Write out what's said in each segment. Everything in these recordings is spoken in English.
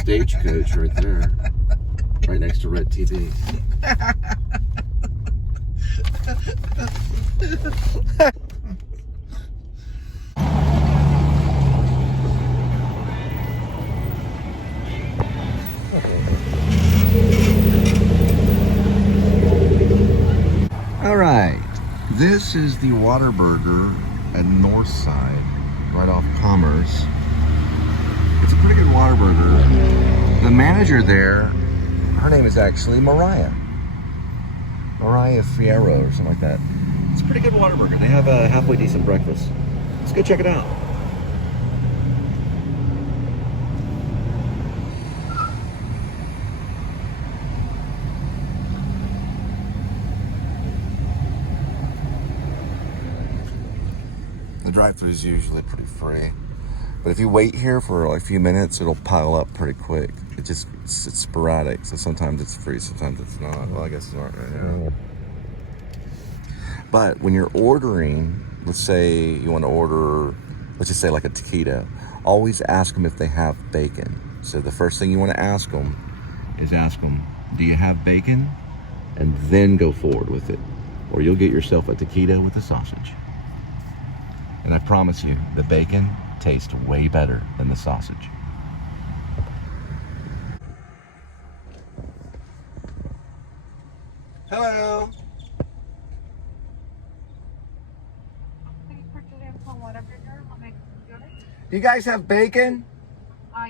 Stagecoach right there. Right next to Red TV. All right, this is the Whataburger at Northside, right off Commerce. It's a pretty good Whataburger. The manager there, her name is actually Mariah Fierro or something like that. It's a pretty good Whataburger. They have a halfway decent breakfast. Let's go check it out. The drive-thru is usually pretty free, but if you wait here for like a few minutes, it'll pile up pretty quick. It's sporadic, so sometimes it's free, sometimes it's not. Well, I guess it's not right now. But when you're ordering, let's say you want to order, let's just say like a taquito, always ask them if they have bacon. So the first thing you want to ask them is do you have bacon? And then go forward with it, or you'll get yourself a taquito with a sausage. And I promise you, the bacon tastes way better than the sausage. Hello. You guys have bacon?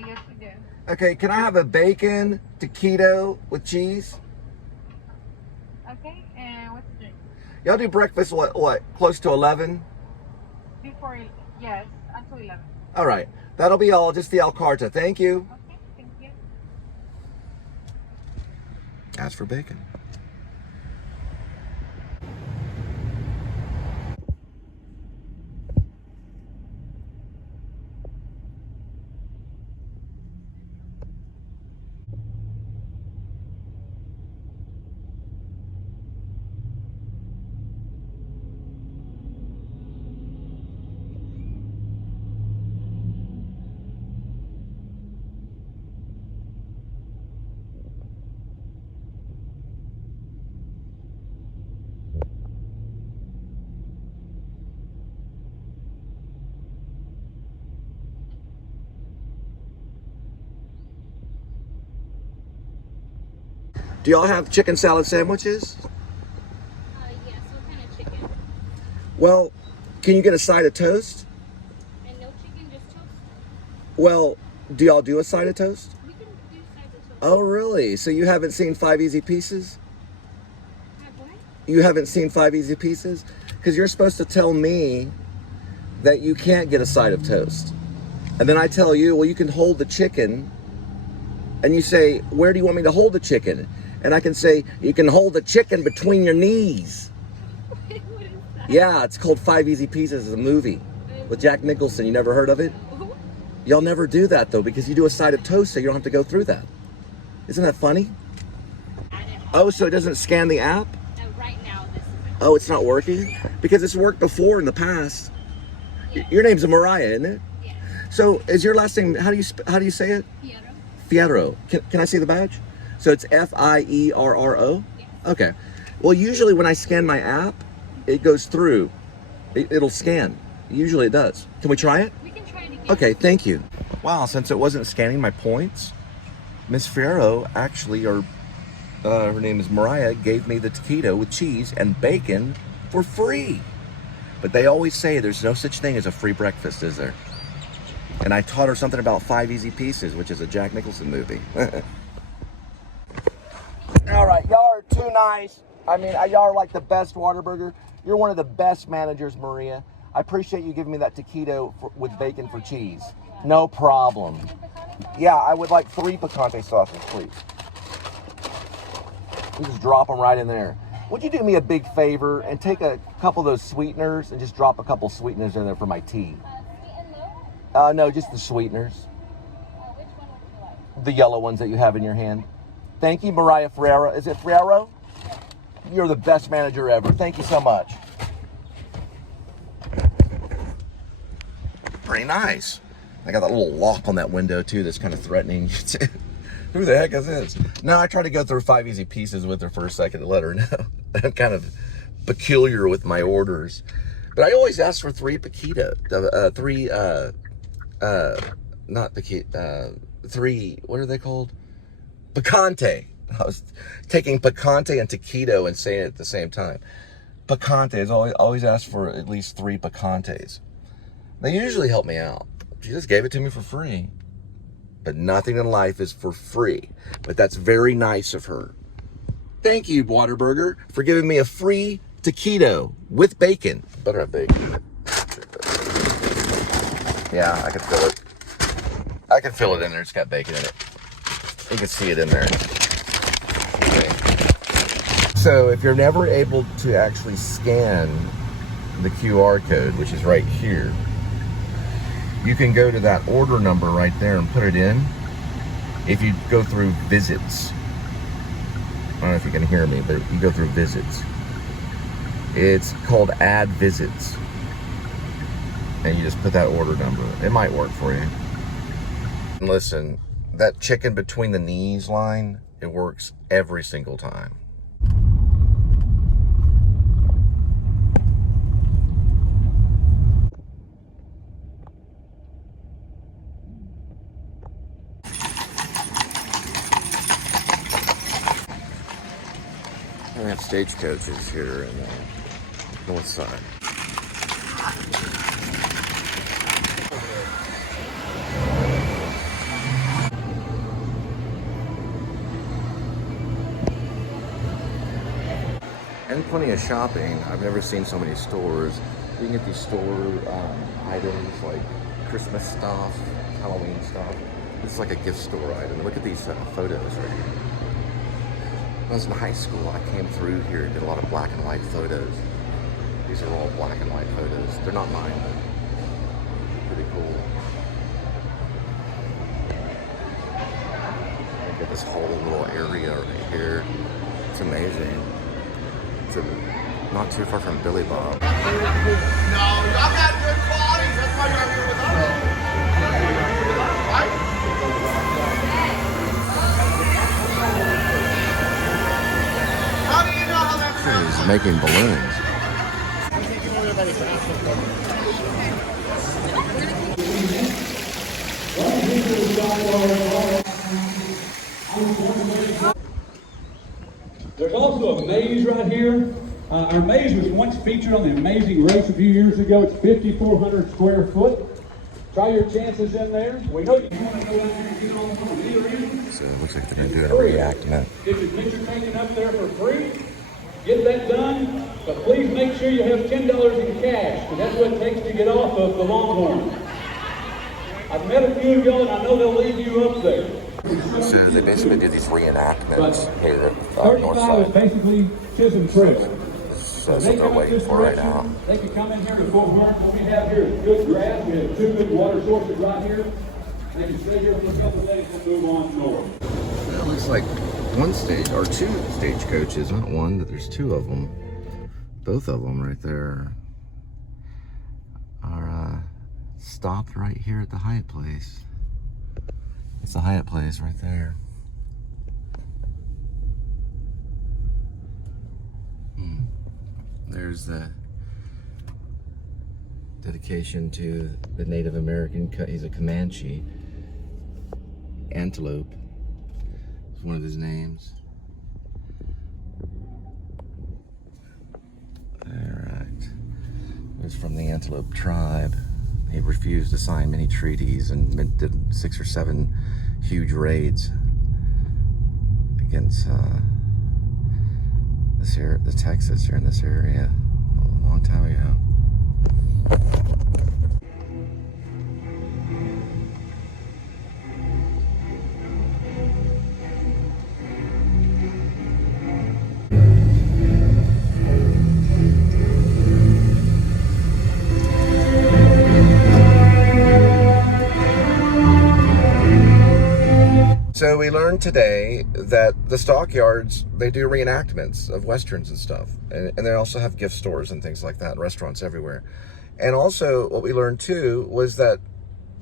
Yes, we do. Okay, can I have a bacon taquito with cheese? Okay, and what's the drink? Y'all do breakfast what? Close to 11? Yes, until 11. All right, that'll be all. Just the al carta. Thank you. Okay, thank you. Ask for bacon. Do y'all have chicken salad sandwiches? Yes, what kind of chicken? Well, can you get a side of toast? And no chicken, just toast? Well, do y'all do a side of toast? We can do sides of toast. Oh, really? So you haven't seen 5 Easy Pieces? Have what? You haven't seen 5 Easy Pieces? Because you're supposed to tell me that you can't get a side of toast. And then I tell you, well, you can hold the chicken. And you say, where do you want me to hold the chicken? And I can say, you can hold the chicken between your knees. What is that? Yeah, it's called 5 Easy Pieces. It's a movie with Jack Nicholson. You never heard of it? Y'all never do that, though, because you do a side of toast, so you don't have to go through that. Isn't that funny? Oh, so it doesn't scan the app? Right now, this is it. Oh, it's not working? Because it's worked before in the past. Yeah. Your name's Mariah, isn't it? Yeah. So is your last name, how do you say it? Fierro. Fierro. Can I see the badge? So it's F-I-E-R-R-O? Yes. Okay. Well, usually when I scan my app, it goes through. It'll scan. Usually it does. Can we try it? We can try it again. Okay, thank you. Wow, since it wasn't scanning my points, Miss Fierro actually, or her name is Mariah, gave me the taquito with cheese and bacon for free. But they always say there's no such thing as a free breakfast, is there? And I taught her something about 5 Easy Pieces, which is a Jack Nicholson movie. All right, y'all are too nice. I mean, y'all are like the best Whataburger. You're one of the best managers, Maria. I appreciate you giving me that taquito with bacon for cheese. No problem. Yeah, I would like 3 picante sauces, please. You just drop them right in there. Would you do me a big favor and take a couple of those sweeteners and just drop a couple sweeteners in there for my tea? No, just the sweeteners. Which one would you like? The yellow ones that you have in your hand. Thank you, Mariah Ferrero. Is it Ferrero? You're the best manager ever. Thank you so much. Pretty nice. I got that little lock on that window too that's kind of threatening. Who the heck is this? No, I try to go through 5 easy pieces with her for a second to let her know. I'm kind of peculiar with my orders. But I always ask for 3 Taquito, 3, what are they called? Picante. I was taking picante and taquito and saying it at the same time. Picantes, always ask for at least 3 picantes. They usually help me out. She just gave it to me for free. But nothing in life is for free. But that's very nice of her. Thank you, Whataburger, for giving me a free taquito with bacon. Better have bacon. Yeah, I can feel it. I can feel it in there. It's got bacon in it. You can see it in there. Okay. So if you're never able to actually scan the QR code, which is right here, you can go to that order number right there and put it in. If you go through visits, I don't know if you can hear me, but you go through visits. It's called add visits. And you just put that order number. It might work for you. Listen, that chicken between the knees line, it works every single time. We have stagecoaches here in the north side. And plenty of shopping. I've never seen so many stores. You can get these store items like Christmas stuff, Halloween stuff. This is like a gift store item. Look at these photos right here. When I was in high school, I came through here and did a lot of black and white photos. These are all black and white photos. They're not mine, but pretty cool. Look at this whole little area right here. It's amazing. It's not too far from Billy Bob. No, y'all got good quality. That's why you're here with us. Right? How do you know how that sounds? He's making balloons. There's also a maze right here. Our maze was once featured on the Amazing Race a few years ago. It's 5,400 square foot. Try your chances in there. We know you want to go out there and get on the either end. So it looks like they're doing a reenactment. Get your picture taken up there for free. Get that done. But please make sure you have $10 in cash, because that's what it takes to get off of the Longhorn. I've met a few of y'all, and I know they'll leave you up there. So they basically do these reenactments here at north 35 is side. basically Chisholm Trail. So that's what they're waiting for right now. They can come in here to Fort Worth. What we have here is good grass. We have 2 good water sources right here. They can stay here for a couple of days and move on north. It looks like one stage, or 2 stagecoaches, not one, but there's 2 of them. Both of them right there are stopped right here at the Hyatt Place. It's the Hyatt Place right there. There's the dedication to the Native American. He's a Comanche. Antelope is one of his names. Alright. It was from the Antelope tribe. He refused to sign many treaties and did 6 or 7 huge raids against the Texas here in this area a long time ago. So we learned today that the Stockyards, they do reenactments of Westerns and stuff. And they also have gift stores and things like that, restaurants everywhere. And also what we learned too was that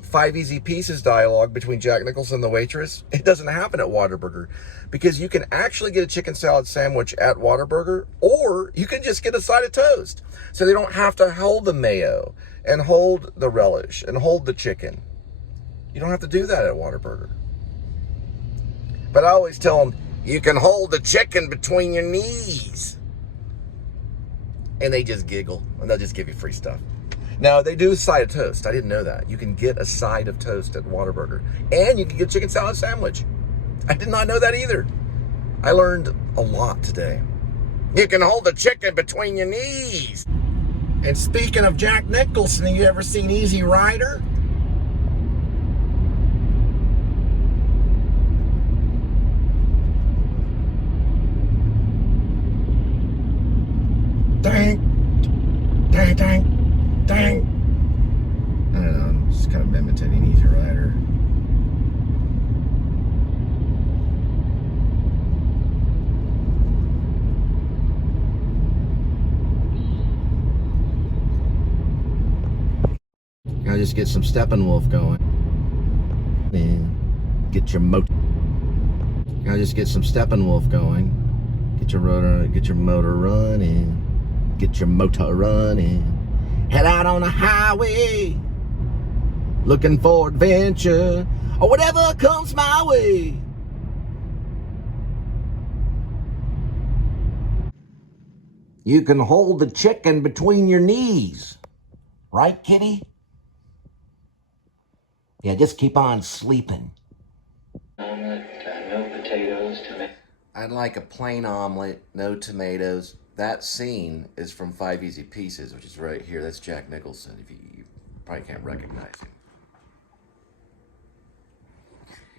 Five Easy Pieces dialogue between Jack Nicholson and the waitress, it doesn't happen at Whataburger, because you can actually get a chicken salad sandwich at Whataburger, or you can just get a side of toast. So they don't have to hold the mayo and hold the relish and hold the chicken. You don't have to do that at Whataburger. But I always tell them, you can hold the chicken between your knees. And they just giggle, and they'll just give you free stuff. Now, they do a side of toast. I didn't know that. You can get a side of toast at Whataburger. And you can get a chicken salad sandwich. I did not know that either. I learned a lot today. You can hold the chicken between your knees. And speaking of Jack Nicholson, have you ever seen Easy Rider? Dang, dang, dang, dang. I don't know, I'm just kind of imitating Easy Rider. Gotta just get some Steppenwolf going. And get your motor. Gotta just get some Steppenwolf going. Get your motor running. Get your motor running. Head out on the highway, looking for adventure, or whatever comes my way. You can hold the chicken between your knees. Right, kitty? Yeah, just keep on sleeping. Omelet, no potatoes, tomato. I'd like a plain omelet, no tomatoes. That scene is from Five Easy Pieces, which is right here. That's Jack Nicholson. If you probably can't recognize him.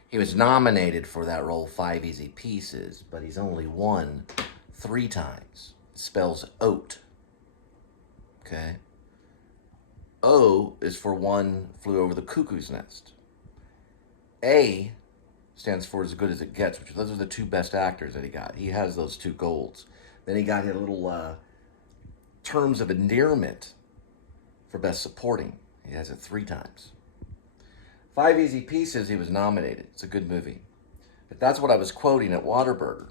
He was nominated for that role, Five Easy Pieces, but he's only won 3 times. It spells oat. Okay? O is for One Flew Over the Cuckoo's Nest. A stands for As Good as It Gets, which those are the 2 best actors that he got. He has those 2 golds. Then he got a little terms of endearment for Best Supporting. He has it 3 times. Five Easy Pieces, he was nominated. It's a good movie. But that's what I was quoting at Whataburger.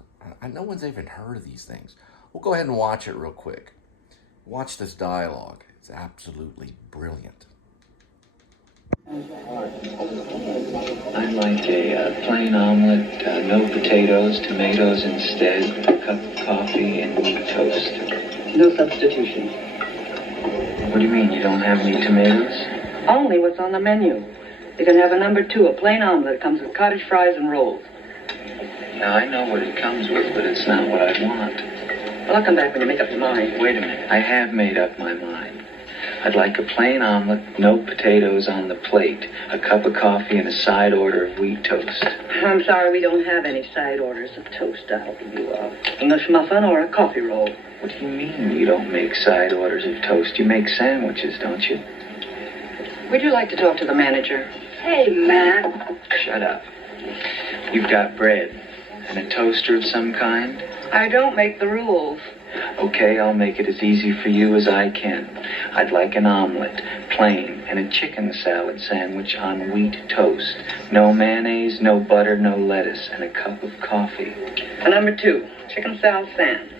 No one's even heard of these things. We'll go ahead and watch it real quick. Watch this dialogue. It's absolutely brilliant. I'd like a plain omelet, no potatoes, tomatoes instead, a cup of coffee, and wheat toast. No substitution. What do you mean, you don't have any tomatoes? Only what's on the menu. You can have a number 2, a plain omelet. It comes with cottage fries and rolls. Now, I know what it comes with, but it's not what I want. Well, I'll come back when you make up your mind. Wait a minute, I have made up my mind. I'd like a plain omelet, no potatoes on the plate, a cup of coffee, and a side order of wheat toast. I'm sorry, we don't have any side orders of toast. I'll give you a English muffin or a coffee roll. What do you mean you don't make side orders of toast? You make sandwiches, don't you? Would you like to talk to the manager? Hey, Matt. Shut up. You've got bread and a toaster of some kind? I don't make the rules. Okay, I'll make it as easy for you as I can. I'd like an omelet, plain, and a chicken salad sandwich on wheat toast. No mayonnaise, no butter, no lettuce, and a cup of coffee. A number 2, chicken salad sand.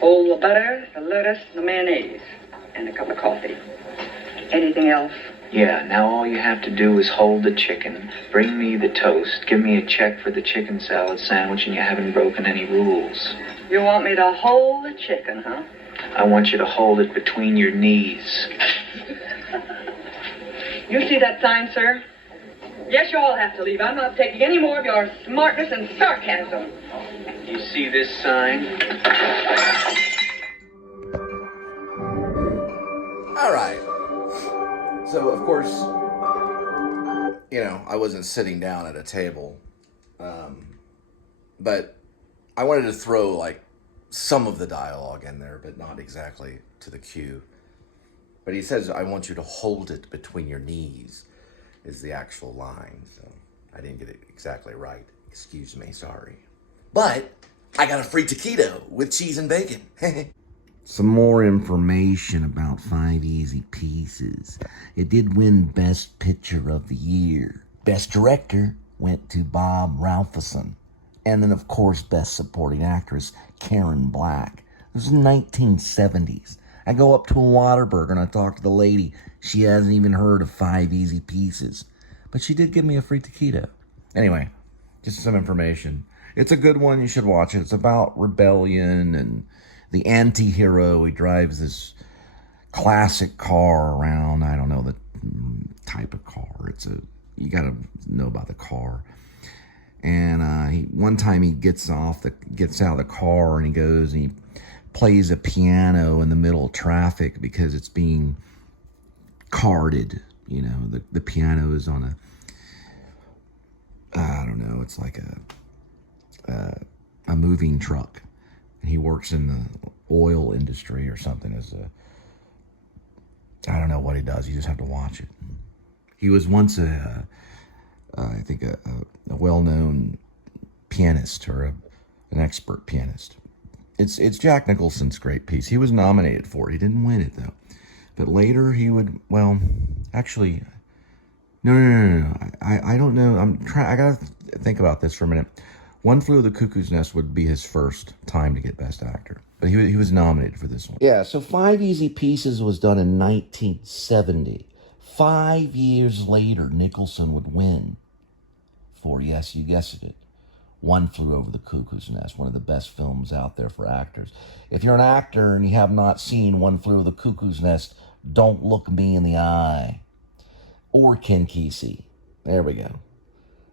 Hold the butter, the lettuce, the mayonnaise, and a cup of coffee. Anything else? Yeah, now all you have to do is hold the chicken, bring me the toast, give me a check for the chicken salad sandwich, and you haven't broken any rules. You want me to hold the chicken, huh? I want you to hold it between your knees. You see that sign, sir? Yes, you all have to leave. I'm not taking any more of your smartness and sarcasm. You see this sign? All right. So, of course, you know, I wasn't sitting down at a table, but I wanted to throw, like, some of the dialogue in there, but not exactly to the cue. But he says, I want you to hold it between your knees, is the actual line. So I didn't get it exactly right. Excuse me, sorry. But I got a free taquito with cheese and bacon. Some more information about Five Easy Pieces. It did win Best Picture of the Year. Best Director went to Bob Ralphison. And then, of course, Best Supporting Actress, Karen Black. This was in the 1970s. I go up to a Whataburger and I talk to the lady. She hasn't even heard of Five Easy Pieces. But she did give me a free taquito. Anyway, just some information. It's a good one. You should watch it. It's about rebellion and the anti-hero. He drives this classic car around. I don't know the type of car. You got to know about the car. And one time he gets out of the car and he goes and he plays a piano in the middle of traffic because it's being carded. You know, the piano is on I don't know, it's like a moving truck. And he works in the oil industry or something I don't know what he does. You just have to watch it. He was once I think a well-known pianist or an expert pianist. It's Jack Nicholson's great piece. He was nominated for it. He didn't win it though. But later he would, well, actually, no. I don't know. I gotta think about this for a minute. One Flew Over the Cuckoo's Nest would be his first time to get Best Actor. But he was nominated for this one. Yeah, so Five Easy Pieces was done in 1970. 5 years later, Nicholson would win for, yes, you guessed it, One Flew Over the Cuckoo's Nest, one of the best films out there for actors. If you're an actor and you have not seen One Flew Over the Cuckoo's Nest, don't look me in the eye. Or Ken Kesey. There we go.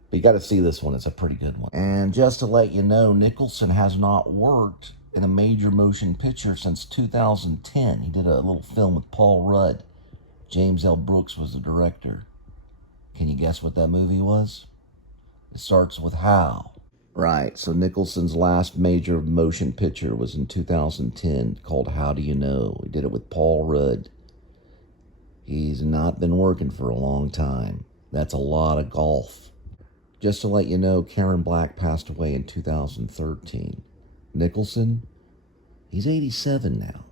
But you got to see this one. It's a pretty good one. And just to let you know, Nicholson has not worked in a major motion picture since 2010. He did a little film with Paul Rudd. James L. Brooks was the director. Can you guess what that movie was? It starts with How. Right, so Nicholson's last major motion picture was in 2010 called How Do You Know? He did it with Paul Rudd. He's not been working for a long time. That's a lot of golf. Just to let you know, Karen Black passed away in 2013. Nicholson, he's 87 now.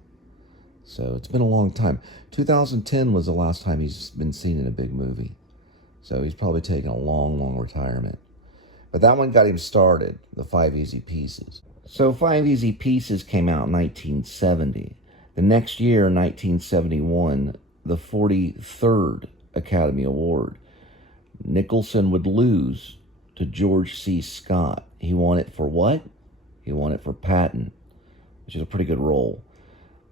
So it's been a long time. 2010 was the last time he's been seen in a big movie. So he's probably taken a long, long retirement. But that one got him started, the Five Easy Pieces. So Five Easy Pieces came out in 1970. The next year, in 1971, the 43rd Academy Award. Nicholson would lose to George C. Scott. He won it for what? He won it for Patton, which is a pretty good role.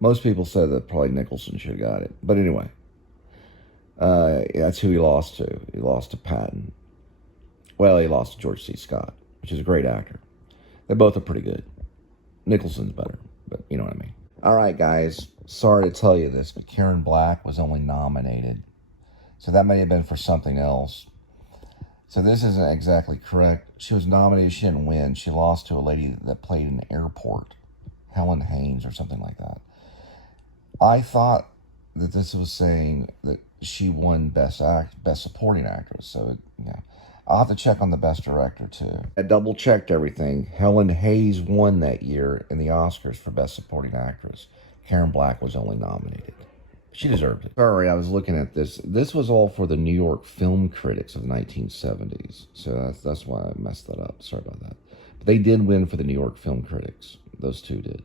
Most people said that probably Nicholson should have got it. But anyway, that's who he lost to. He lost to Patton. Well, he lost to George C. Scott, which is a great actor. They both are pretty good. Nicholson's better, but you know what I mean. All right, guys. Sorry to tell you this, but Karen Black was only nominated. So that may have been for something else. So this isn't exactly correct. She was nominated. She didn't win. She lost to a lady that played in the airport, Helen Haynes or something like that. I thought that this was saying that she won Best Supporting Actress. So, yeah. I'll have to check on the Best Director, too. I double-checked everything. Helen Hayes won that year in the Oscars for Best Supporting Actress. Karen Black was only nominated. She deserved it. Sorry, I was looking at this. This was all for the New York Film Critics of the 1970s. So that's why I messed that up. Sorry about that. But they did win for the New York Film Critics. Those two did.